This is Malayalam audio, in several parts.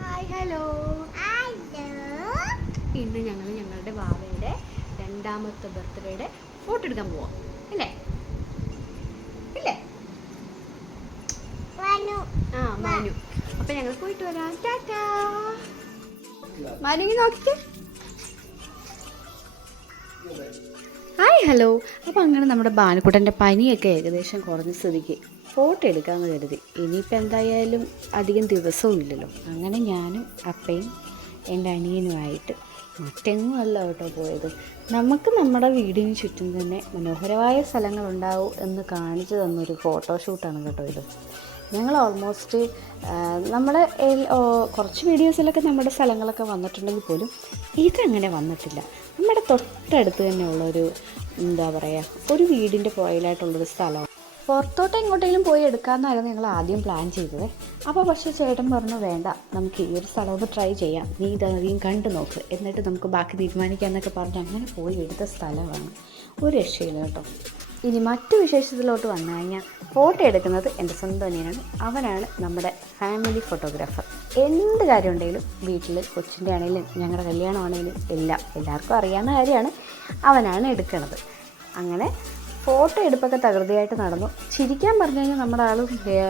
Hi hello. ഇന്ന് ഞങ്ങൾ ഞങ്ങളുടെ വാവയുടെ രണ്ടാമത്തെ ബർത്ത്ഡേയുടെ ഫോട്ടോ എടുക്കാൻ പോവാം. അല്ലേ? ഇല്ലേ? ആ മാനു. അപ്പൊ ഞങ്ങൾ പോയിട്ട് വരാം. ടാറ്റാ. മാനുങ്ങി നോക്കിക്കേ. Hi hello. അപ്പോൾ അങ്ങനെ നമ്മുടെ ബാനുക്കുട്ടന്റെ പനിയൊക്കെ ഏകദേശം കുറഞ്ഞ സ്ഥിതിക്ക് ഫോട്ടോ എടുക്കാമെന്ന് കരുതി. ഇനിയിപ്പോൾ എന്തായാലും അധികം ദിവസവും ഇല്ലല്ലോ. അങ്ങനെ ഞാനും അപ്പയും എന്റെ അനിയനുമായിട്ട് മറ്റെങ്ങും അല്ല കേട്ടോ പോയത്. നമുക്ക് നമ്മുടെ വീടിന് ചുറ്റും തന്നെ മനോഹരമായ സ്ഥലങ്ങളുണ്ടാവും എന്ന് കാണിച്ചു തന്നൊരു ഫോട്ടോഷൂട്ടാണ് കേട്ടോ ഇത്. ഞങ്ങൾ ഓൾമോസ്റ്റ് നമ്മുടെ കുറച്ച് വീഡിയോസിലൊക്കെ നമ്മുടെ സ്ഥലങ്ങളൊക്കെ വന്നിട്ടുണ്ടെങ്കിൽ പോലും ഇതങ്ങനെ വന്നിട്ടില്ല. നമ്മുടെ തൊട്ടടുത്ത് തന്നെയുള്ളൊരു എന്താ പറയുക ഒരു വീടിന്റെ പുഴയിലായിട്ടുള്ളൊരു സ്ഥലം. പുറത്തോട്ട് എങ്ങോട്ടെങ്കിലും പോയി എടുക്കാമെന്നായിരുന്നു ഞങ്ങൾ ആദ്യം പ്ലാൻ ചെയ്തത്. അപ്പോൾ പക്ഷേ ചേട്ടൻ പറഞ്ഞു വേണ്ട നമുക്ക് ഈ ഒരു സ്ഥലം ഒന്ന് ട്രൈ ചെയ്യാം. നീ ഇതാദ്യം കണ്ടു നോക്ക്. എന്നിട്ട് നമുക്ക് ബാക്കി തീരുമാനിക്കാം എന്നൊക്കെ പറഞ്ഞ് അങ്ങനെ പോയി എടുത്ത സ്ഥലമാണ്. ഒരു രക്ഷയില്ല കേട്ടോ. ഇനി മറ്റു വിശേഷത്തിലോട്ട് വന്നു കഴിഞ്ഞാൽ ഫോട്ടോ എടുക്കുന്നത് എന്റെ സ്വന്തം അനിയനാണ്. അവനാണ് നമ്മുടെ ഫാമിലി ഫോട്ടോഗ്രാഫർ എന്ത് കാര്യം ഉണ്ടെങ്കിലും വീട്ടിൽ കൊച്ചിന്റെ ആണെങ്കിലും ഞങ്ങളുടെ കല്യാണമാണെങ്കിലും എല്ലാം എല്ലാവർക്കും അറിയാവുന്ന കാര്യമാണ്. അവനാണ് എടുക്കുന്നത്. അങ്ങനെ ഫോട്ടോ എടുപ്പൊക്കെ തകൃതിയായിട്ട് നടന്നു. ചിരിക്കാൻ പറഞ്ഞു കഴിഞ്ഞാൽ നമ്മുടെ ആൾ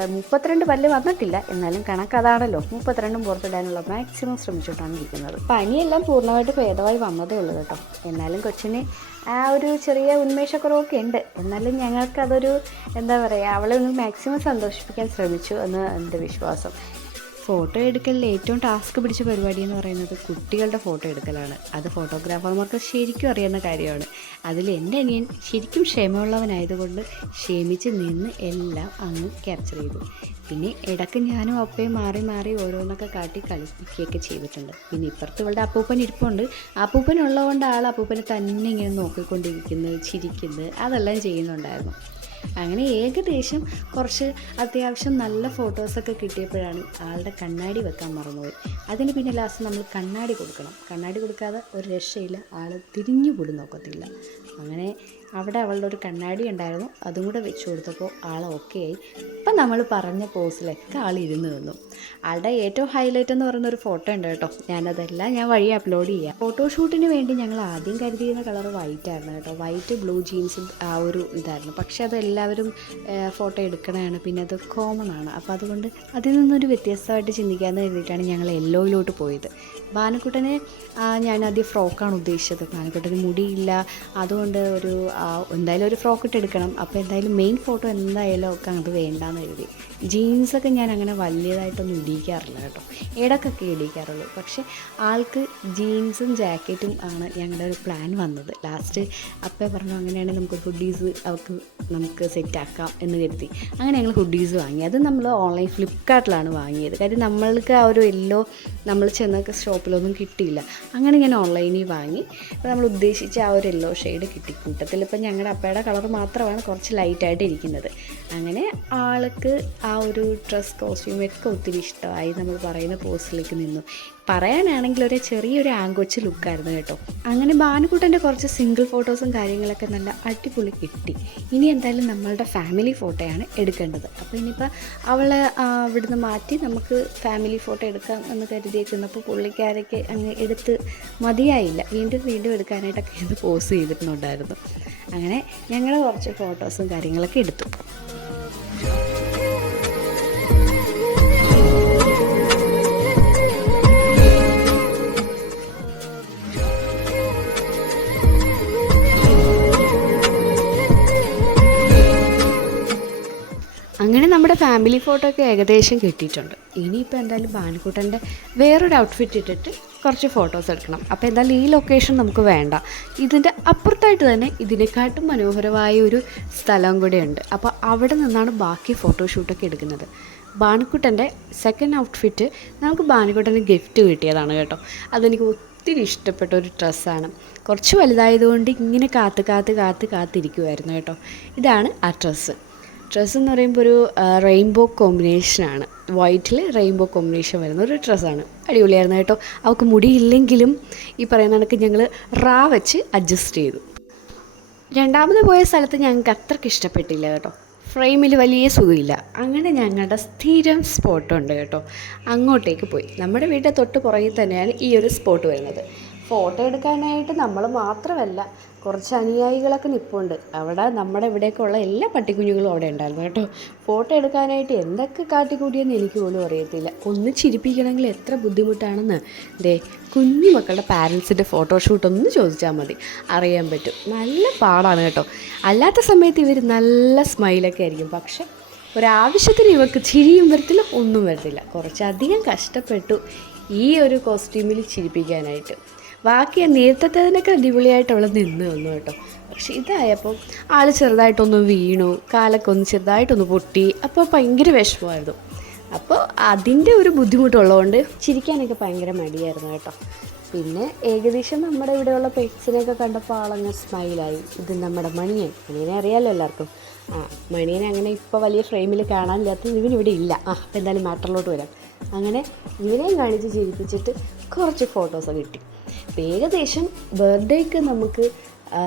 മുപ്പത്തിരണ്ട് പല്ല് വന്നിട്ടില്ല. എന്നാലും കണക്ക് അതാണല്ലോ. മുപ്പത്തിരണ്ടും പുറത്തിടാനുള്ള മാക്സിമം ശ്രമിച്ചിട്ടാണ് ഇരിക്കുന്നത്. പനിയെല്ലാം പൂർണമായിട്ട് ഭേദമായി വന്നതേ ഉള്ളൂ കേട്ടോ. എന്നാലും കൊച്ചിന് ആ ഒരു ചെറിയ ഉന്മേഷക്കുറവൊക്കെ ഉണ്ട്. എന്നാലും ഞങ്ങൾക്കതൊരു എന്താ പറയുക അവളെ ഒന്ന് മാക്സിമം സന്തോഷിപ്പിക്കാൻ ശ്രമിച്ചു എന്ന് എന്റെ വിശ്വാസം. ഫോട്ടോ എടുക്കലിൽ ഏറ്റവും ടാസ്ക് പിടിച്ച പരിപാടി എന്ന് പറയുന്നത് കുട്ടികളുടെ ഫോട്ടോ എടുക്കലാണ്. അത് ഫോട്ടോഗ്രാഫർമാർക്ക് ശരിക്കും അറിയുന്ന കാര്യമാണ്. അതിൽ എന്റെ അനിയൻ ശരിക്കും ക്ഷമയുള്ളവനായതുകൊണ്ട് ക്ഷമിച്ച് നിന്ന് എല്ലാം അങ്ങ് ക്യാപ്ചർ ചെയ്തു. പിന്നെ ഇടയ്ക്ക് ഞാനും അപ്പയും മാറി മാറി ഓരോന്നൊക്കെ കാട്ടി കളിപ്പിക്കുകയൊക്കെ ചെയ്തിട്ടുണ്ട്. പിന്നെ ഇപ്പുറത്ത് ഇവളുടെ അപ്പൂപ്പൻ ഇരിപ്പുണ്ട്. അപ്പൂപ്പൻ ഉള്ളതുകൊണ്ട് ആൾ അപ്പൂപ്പനെ തന്നെ ഇങ്ങനെ നോക്കിക്കൊണ്ടിരിക്കുന്നത് ചിരിക്കുന്നത് അതെല്ലാം ചെയ്യുന്നുണ്ടായിരുന്നു. അങ്ങനെ ഏകദേശം കുറച്ച് അത്യാവശ്യം നല്ല ഫോട്ടോസൊക്കെ കിട്ടിയപ്പോഴാണ് ആളുടെ കണ്ണാടി വെക്കാൻ മറന്നുപോയി. അതിന് പിന്നെ ലാസ്റ്റ് നമ്മൾ കണ്ണാടി കൊടുക്കണം. കണ്ണാടി കൊടുക്കാതെ ഒരു രക്ഷയില്ല. ആൾ തിരിഞ്ഞു പോലും നോക്കത്തില്ല. അങ്ങനെ അവിടെ അവളുടെ ഒരു കണ്ണാടി ഉണ്ടായിരുന്നു. അതും കൂടെ വെച്ച് കൊടുത്തപ്പോൾ ആൾ ഓക്കെ ആയി. ഇപ്പം നമ്മൾ പറഞ്ഞ പോസിലൊക്കെ ആൾ ഇരുന്ന് നിന്നു. ആളുടെ ഏറ്റവും ഹൈലൈറ്റ് എന്ന് പറയുന്ന ഒരു ഫോട്ടോ ഉണ്ട് കേട്ടോ. ഞാനതെല്ലാം ഞാൻ വഴി അപ്ലോഡ് ചെയ്യാം. ഫോട്ടോഷൂട്ടിന് വേണ്ടി ഞങ്ങൾ ആദ്യം കരുതിയിരുന്ന കളർ വൈറ്റ് ആയിരുന്നു കേട്ടോ. വൈറ്റ് ബ്ലൂ ജീൻസും ആ ഒരു ഇതായിരുന്നു. പക്ഷേ അതെല്ലാവരും ഫോട്ടോ എടുക്കണതാണ്. പിന്നെ അത് കോമൺ ആണ്. അപ്പോൾ അതുകൊണ്ട് അതിൽ നിന്നൊരു വ്യത്യസ്തമായിട്ട് ചിന്തിക്കാമെന്ന് കരുതിയിട്ടാണ് ഞങ്ങൾ യെല്ലോയിലോട്ട് പോയത്. ബാനക്കുട്ടനെ ഞാനാദ്യം ഫ്രോക്കാണ് ഉദ്ദേശിച്ചത്. ബാനക്കുട്ടന് മുടിയില്ല. അതുകൊണ്ട് ഒരു എന്തായാലും ഒരു ഫ്രോക്ക് എടുക്കണം. അപ്പോൾ എന്തായാലും മെയിൻ ഫോട്ടോ എന്തായാലും ഒക്കെ അത് വേണ്ടാന്ന് കരുതി ജീൻസൊക്കെ ഞാൻ അങ്ങനെ വലിയതായിട്ടൊന്നും ഇടിക്കാറില്ല കേട്ടോ. ഇടക്കൊക്കെ ഇടിക്കാറുള്ളൂ പക്ഷേ ആൾക്ക് ജീൻസും ജാക്കറ്റും ആണ് ഞങ്ങളുടെ ഒരു പ്ലാൻ വന്നത്. ലാസ്റ്റ് അപ്പേ പറഞ്ഞു അങ്ങനെയാണെങ്കിൽ നമുക്ക് ഹുഡീസ് അവർക്ക് നമുക്ക് സെറ്റാക്കാം എന്ന് കരുതി. അങ്ങനെ ഞങ്ങൾ ഹുഡീസ് വാങ്ങി. അത് നമ്മൾ ഓൺലൈൻ ഫ്ലിപ്കാർട്ടിലാണ് വാങ്ങിയത്. കാര്യം നമ്മൾക്ക് ആ ഒരു എല്ലോ നമ്മൾ ചെന്ന ഷോപ്പിലൊന്നും കിട്ടിയില്ല. അങ്ങനെ ഞാൻ ഓൺലൈനിൽ വാങ്ങി. നമ്മൾ ഉദ്ദേശിച്ച ആ ഒരു എല്ലോ ഷെയ്ഡ് കിട്ടി. കൂട്ടത്തിൽ ഇപ്പം ഞങ്ങളുടെ അപ്പയുടെ കളർ മാത്രമാണ് കുറച്ച് ലൈറ്റായിട്ട് ഇരിക്കുന്നത്. അങ്ങനെ ആൾക്ക് ആ ഒരു ഡ്രസ് കോസ്റ്റ്യൂമൊക്കെ ഒത്തിരി ഇഷ്ടമായി. നമ്മൾ പറയുന്ന പോസ്റ്റിലേക്ക് നിന്നു. പറയാനാണെങ്കിൽ ഒരു ചെറിയൊരു ആങ്കൊച്ച് ലുക്കായിരുന്നു കേട്ടോ. അങ്ങനെ ഭാനുക്കുട്ടന്റെ കുറച്ച് സിംഗിൾ ഫോട്ടോസും കാര്യങ്ങളൊക്കെ നല്ല അടിപൊളി കിട്ടി. ഇനി എന്തായാലും നമ്മളുടെ ഫാമിലി ഫോട്ടോയാണ് എടുക്കേണ്ടത്. അപ്പോൾ ഇനിയിപ്പോൾ അവളെ അവിടുന്ന് മാറ്റി നമുക്ക് ഫാമിലി ഫോട്ടോ എടുക്കാം എന്ന് കരുതിയേക്കുന്നപ്പോൾ പുള്ളിക്കാരൊക്കെ അങ്ങ് എടുത്ത് മതിയായില്ല. വീണ്ടും വീണ്ടും എടുക്കാനായിട്ടൊക്കെ ഇത് പോസ് ചെയ്തിട്ടുണ്ടായിരുന്നു. അങ്ങനെ ഞങ്ങൾ കുറച്ച് ഫോട്ടോസും കാര്യങ്ങളൊക്കെ എടുത്തു. ഫാമിലി ഫോട്ടോ ഒക്കെ ഏകദേശം കിട്ടിയിട്ടുണ്ട്. ഇനിയിപ്പോൾ എന്തായാലും ബാൻകുട്ടന്റെ വേറൊരു ഔട്ട്ഫിറ്റ് ഇട്ടിട്ട് കുറച്ച് ഫോട്ടോസ് എടുക്കണം. അപ്പോൾ എന്തായാലും ഈ ലൊക്കേഷൻ നമുക്ക് വേണ്ട. ഇതിന്റെ അപ്പുറത്തായിട്ട് തന്നെ ഇതിനെക്കാട്ടും മനോഹരമായ ഒരു സ്ഥലം കൂടെയുണ്ട് അപ്പോൾ അവിടെ നിന്നാണ് ബാക്കി ഫോട്ടോഷൂട്ടൊക്കെ എടുക്കുന്നത്. ബാനുക്കുട്ടന്റെ സെക്കൻഡ് ഔട്ട്ഫിറ്റ് നമുക്ക് ബാനുക്കുട്ടന് ഗിഫ്റ്റ് കിട്ടിയതാണ് കേട്ടോ. അതെനിക്ക് ഒത്തിരി ഇഷ്ടപ്പെട്ട ഒരു ഡ്രസ്സാണ്. കുറച്ച് വലുതായതുകൊണ്ട് ഇങ്ങനെ കാത്ത് കാത്ത് കാത്ത് കാത്തിരിക്കുമായിരുന്നു കേട്ടോ. ഇതാണ് ആ ഡ്രസ്സ്. ഡ്രസ്സ് എന്ന് പറയുമ്പോൾ ഒരു റെയിൻബോ കോമ്പിനേഷനാണ് വൈറ്റിൽ റെയിൻബോ കോമ്പിനേഷൻ വരുന്ന ഒരു ഡ്രസ്സാണ് അടിപൊളിയായിരുന്നു കേട്ടോ. അവൾക്ക് മുടിയില്ലെങ്കിലും ഈ പറയുന്ന കണക്ക് ഞങ്ങൾ റാ വെച്ച് അഡ്ജസ്റ്റ് ചെയ്തു. രണ്ടാമത് പോയ സ്ഥലത്ത് ഞങ്ങൾക്ക് അത്രയ്ക്ക് ഇഷ്ടപ്പെട്ടില്ല കേട്ടോ. ഫ്രെയിമിൽ വലിയ സുഖമില്ല. അങ്ങനെ ഞങ്ങളുടെ സ്ഥിരം സ്പോട്ടുണ്ട് കേട്ടോ. അങ്ങോട്ടേക്ക് പോയി. നമ്മുടെ വീട്ടിൽ തൊട്ട് പുറകിൽ തന്നെയാണ് ഈ ഒരു സ്പോട്ട് വരുന്നത്. ഫോട്ടോ എടുക്കാനായിട്ട് നമ്മൾ മാത്രമല്ല കുറച്ച് അനുയായികളൊക്കെ നിൽപ്പുണ്ട് അവിടെ നമ്മുടെ ഉള്ള എല്ലാ പട്ടിക്കുഞ്ഞുങ്ങളും അവിടെ ഉണ്ടായിരുന്നു കേട്ടോ. ഫോട്ടോ എടുക്കാനായിട്ട് എന്തൊക്കെ കാട്ടിക്കൂട്ടിയെന്ന് എനിക്ക് പോലും അറിയത്തില്ല. ഒന്ന് ചിരിപ്പിക്കണമെങ്കിൽ എത്ര ബുദ്ധിമുട്ടാണെന്ന്. ദേ കുഞ്ഞു മക്കളുടെ പാരൻസിന്റെ ഫോട്ടോഷൂട്ട് ഒന്ന് ചോദിച്ചാൽ മതി. അറിയാൻ പറ്റും. നല്ല പാടാണ് കേട്ടോ. അല്ലാത്ത സമയത്ത് ഇവർ നല്ല സ്മൈലൊക്കെ ആയിരിക്കും. പക്ഷേ ഒരാവശ്യത്തിന് ഇവർക്ക് ചിരിയും വരത്തില്ല ഒന്നും വരത്തില്ല. കുറച്ചധികം കഷ്ടപ്പെട്ടു ഈ ഒരു കോസ്റ്റ്യൂമിൽ ചിരിപ്പിക്കാനായിട്ട്. ബാക്കി നേരത്തേതിനൊക്കെ അടിപൊളിയായിട്ട് അവൾ നിന്ന് വന്നു കേട്ടോ. പക്ഷെ ഇതായപ്പോൾ ആൾ ചെറുതായിട്ടൊന്ന് വീണു കാലൊക്കെ ഒന്ന് ചെറുതായിട്ടൊന്ന് പൊട്ടി അപ്പോൾ ഭയങ്കര വിഷമമായിരുന്നു. അപ്പോൾ അതിന്റെ ഒരു ബുദ്ധിമുട്ടുള്ളതുകൊണ്ട് ചിരിക്കാനൊക്കെ ഭയങ്കര മടിയായിരുന്നു കേട്ടോ. പിന്നെ ഏകദേശം നമ്മുടെ ഇവിടെയുള്ള പെറ്റ്സിനെയൊക്കെ കണ്ടപ്പോൾ ആളങ്ങ് സ്മൈലായി ഇത് നമ്മുടെ മണിയൻ. മണിയനെ അറിയാമല്ലോ എല്ലാവർക്കും. ആ മണിയനെ അങ്ങനെ ഇപ്പോൾ വലിയ ഫ്രെയിമിൽ കാണാനില്ലാത്ത ഇവനിവിടെ ഇല്ല. ആ അപ്പോൾ എന്തായാലും മാറ്ററിലോട്ട് വരാം. അങ്ങനെ ഇവനെയും കാണിച്ച് ചിരിപ്പിച്ചിട്ട് കുറച്ച് ഫോട്ടോസ് കിട്ടി ഏകദേശം ബർത്ത്ഡേക്ക് നമുക്ക്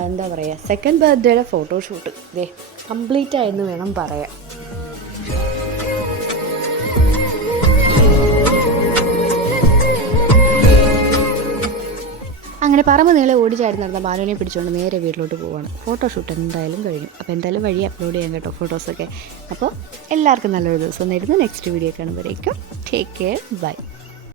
എന്താ പറയുക സെക്കൻഡ് ബർത്ത്ഡേയുടെ ഫോട്ടോഷൂട്ട് ദേ കംപ്ലീറ്റ് ആയെന്ന് വേണം പറയാൻ. അങ്ങനെ പറമ്പ് നീളെ ഓടിച്ചാടി നടന്ന ബാലുവിനെ പിടിച്ചുകൊണ്ട് നേരെ വീട്ടിലോട്ട് പോവാണ്. ഫോട്ടോഷൂട്ട് എന്തായാലും കഴിഞ്ഞു. അപ്പോൾ എന്തായാലും വഴി അപ്ലോഡ് ചെയ്യാൻ കേട്ടോ ഫോട്ടോസൊക്കെ അപ്പോൾ എല്ലാവർക്കും നല്ലൊരു ദിവസം നേരുന്നു. Next video കാണുമ്പോഴേക്കും. Take care bye